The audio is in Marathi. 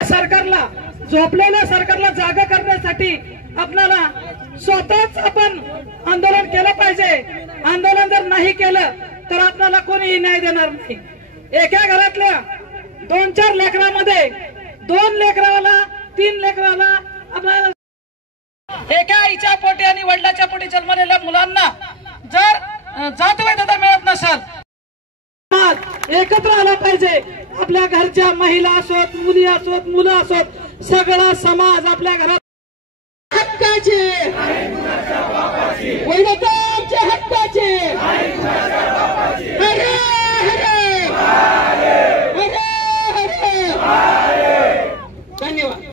सरकारला झोपलेल्या सरकारला जागा करण्यासाठी आपल्याला स्वतःच आपण आंदोलन केलं पाहिजे। आंदोलन जर नाही केलं तर आपल्याला कोणीही न्याय देणार नाही। एका घरातल्या 2-4 लेकरांमध्ये 2 लेकराला 3 लेकराला आपल्याला एका आईच्या पोटी आणि वडिलाच्या पोटी जन्मलेल्या मुलांना जर जातवैधता मिळत नसेल एकत्र आला पाहिजे। आपल्या घरच्या महिला असोत, मुली असोत, मुलं असोत, सगळा समाज आपल्या घरात हक्काचे